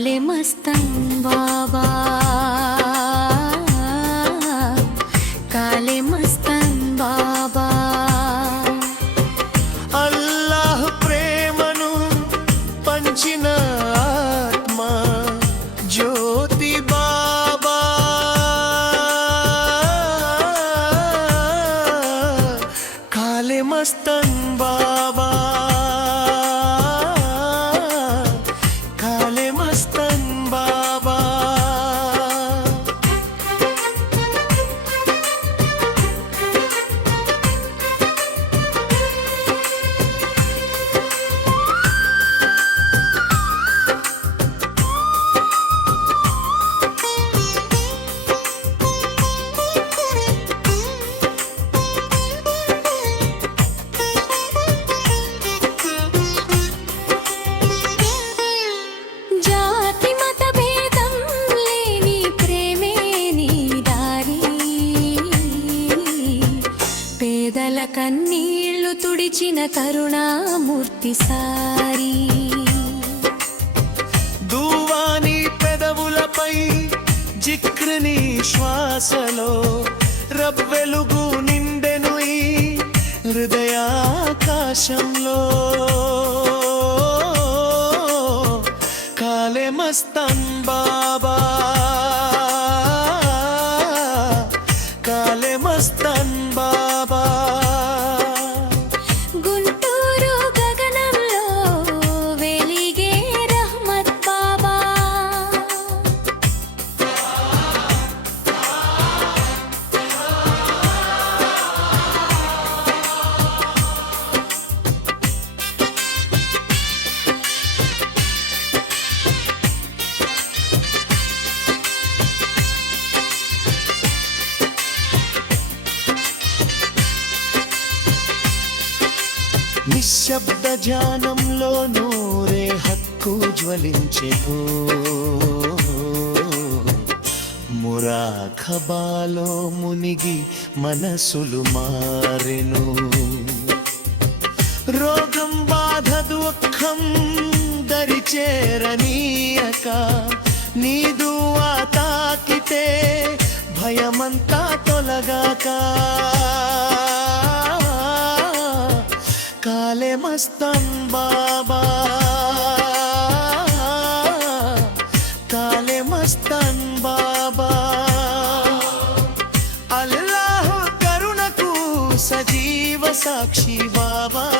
आले मस्तं बाबा काले बाबा अल्लाह प्रेमनु पञ्चिन ज्योति बाबा काले కరుణామూర్తి సారి. దూవాని పెదవులపై జిక్రుని శ్వాసలో రవ్వెలుగు నిండెను ఈ హృదయాకాశంలో. కాలే మస్తన్ నిశ్శబ్ద జానంలో నూరే హక్కు జ్వలించెను. మురాఖబాలో మునిగి మనసులు మారెను. రోగం బాధ దుఃఖం దరిచేరనీయక నీదు తాకితే భయమంతా తొలగాక. కాలే మస్తన్ బాబా. కాలే మస్తన్ బాబా. అల్లాహ్ కరుణకు సజీవ సాక్షి బాబా.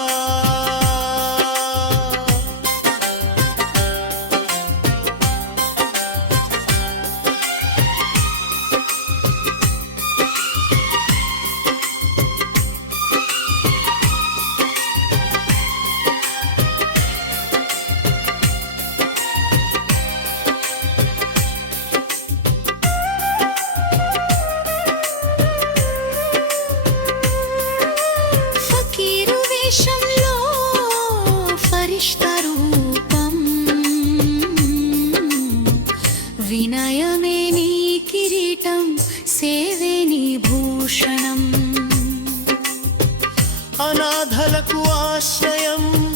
వినయమే నీ కిరీటం సేవే నీ భూషణం. అనాథలకు ఆశ్రయం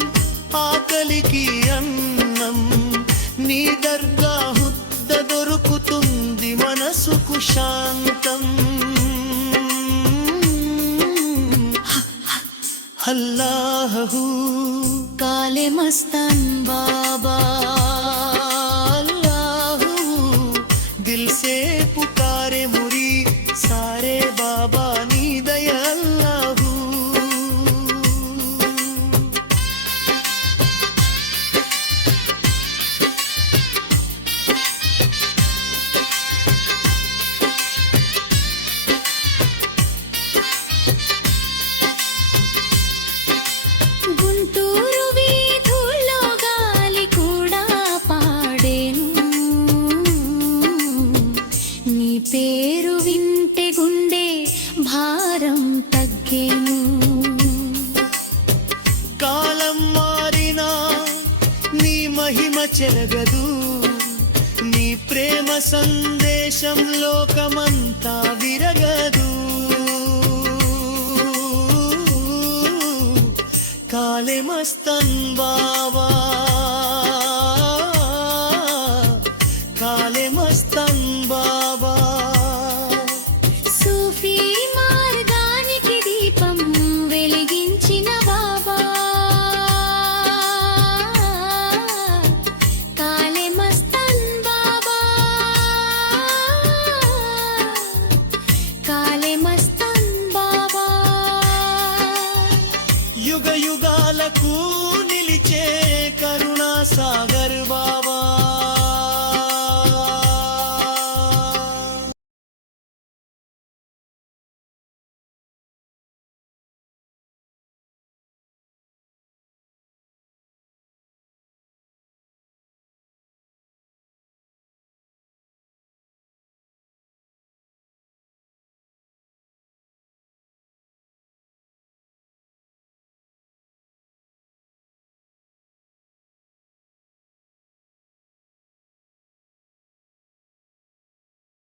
ఆకలికి అన్నం. నీ దర్గా హుద్ద దొరుకుతుంది మనసుకు శాంతం. అల్లాహు. కాలే మస్తాన్ బాబా. తగ్గేను కాలం మారినా నీ మహిమ చెరగదు. నీ ప్రేమ సందేశం లోకమంతా విరగదు. కాలే బావా నిలిచే కరుణా సాగర్వా